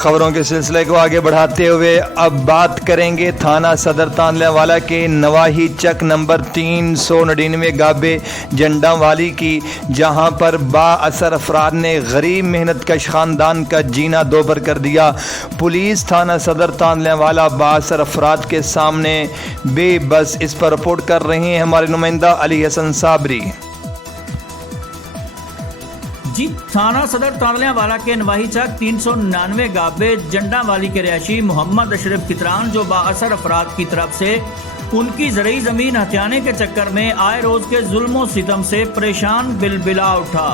खबरों के सिलसिले को आगे बढ़ाते हुए अब बात करेंगे थाना सदर तांदलेवाला के नवाही चक नंबर 399 गाबे जंडावाली की, जहां पर बाअसर अफराद ने गरीब मेहनत कश खानदान का जीना दोभर कर दिया। पुलिस थाना सदर तांदलेवाला बाअसर अफराद के सामने बेबस। इस पर रिपोर्ट कर रहे हैं हमारे नुमाइंदा अली हसन साबरी। जी, थाना सदर तांदलेवाला के नवाही चक 399 गाबे जंडावाली के रहायशी मोहम्मद अशरफ कितरान, जो बाअसर अफराद की तरफ से उनकी ज़रूरी ज़मीन हथियाने के चक्कर में आए रोज़ के जुल्म सितम से परेशान बिलबिला उठा।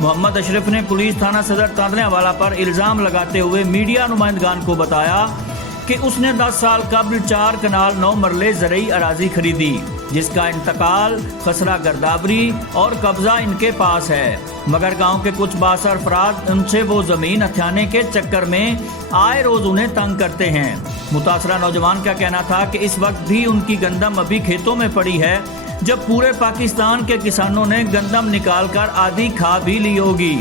मोहम्मद अशरफ ने पुलिस थाना सदर तांदलेवाला पर इल्ज़ाम लगाते हुए मीडिया नुमाइंदगान को बताया कि उसने 10 साल कबल 4 कनाल 9 मरले ज़रूरी अराजी खरीदी, जिसका इंतकाल, खसरा गर्दावरी और कब्जा इनके पास है, मगर गांव के कुछ बाअसर अफराद उनसे वो ज़मीन हथियाने के चक्कर में आए रोज़ उन्हें तंग करते हैं। मुतासरा नौजवान का कहना था कि इस वक्त भी उनकी गंदम अभी खेतों में पड़ी है, जब पूरे पाकिस्तान के किसानों ने गंदम निकाल कर आधी खा भी ली होगी।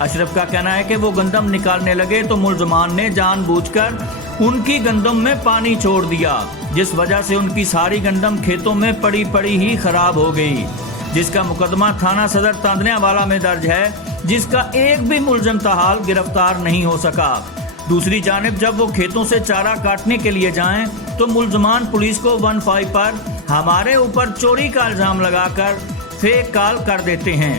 अशरफ का कहना है कि वो गंदम निकालने लगे तो मुलजमान ने जानबूझकर उनकी गंदम में पानी छोड़ दिया, जिस वजह से उनकी सारी गंदम खेतों में पड़ी पड़ी ही खराब हो गई, जिसका मुकदमा थाना सदर तांदलेवाला में दर्ज है, जिसका एक भी मुलजम ताहाल गिरफ्तार नहीं हो सका। दूसरी जानिब जब वो खेतों से चारा काटने के लिए जाएं तो मुलजमान पुलिस को 15 पर हमारे ऊपर चोरी का इल्ज़ाम लगाकर फेक कॉल कर देते हैं,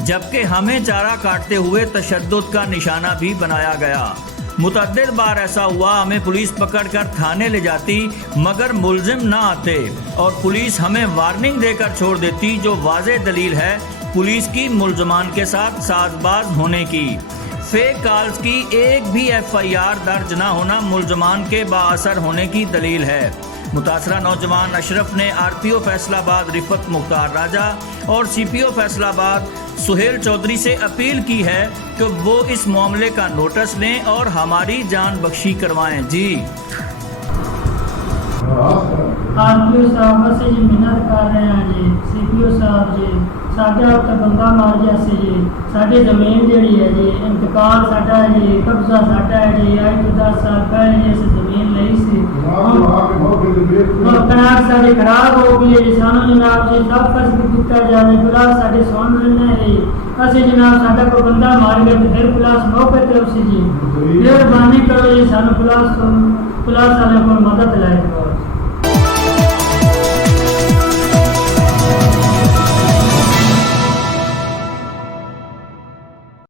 जबकि हमें चारा काटते हुए तशद्दुद का निशाना भी बनाया गया। मुतअद्दिद बार ऐसा हुआ, हमें पुलिस पकड़कर थाने ले जाती मगर मुलजिम ना आते और पुलिस हमें वार्निंग देकर छोड़ देती, जो वाज़ेह दलील है पुलिस की मुलजमान के साथ साजबाज होने की। फेक कॉल्स की एक भी FIR दर्ज ना होना मुलजमान के बाअसर होने की दलील है। मुतासरा नौजवान अशरफ ने RPO फैसलाबाद रिफत मुख्तार राजा और CPO फैसलाबाद सुहेल चौधरी से अपील की है कि वो इस मामले का नोटिस लें और हमारी जान बख्शी करवाएं। जी, RPO साहब से जी मिन्नत कर रहे हैं जी, CPO साहब जी साडा उत्ते बंदा मार गया सी जी, साडी ज़मीन जिहड़ी है जी इंतकाल साडा है जी, कब्जा साडा है जी, आज तो 10 साल पहले जी असीं ज़मीन लई सी, कनाल साडी खराब हो गई है जी, सानू जनाब जी सब फर्ज किया जाए, पुलिस साडी सुन रही है जी, असीं जनाब साडा कोई बंदा मार गया तो फिर पुलिस मौके ते उसी जी, मेहरबानी करो जी सानू पुलिस वाले को मदद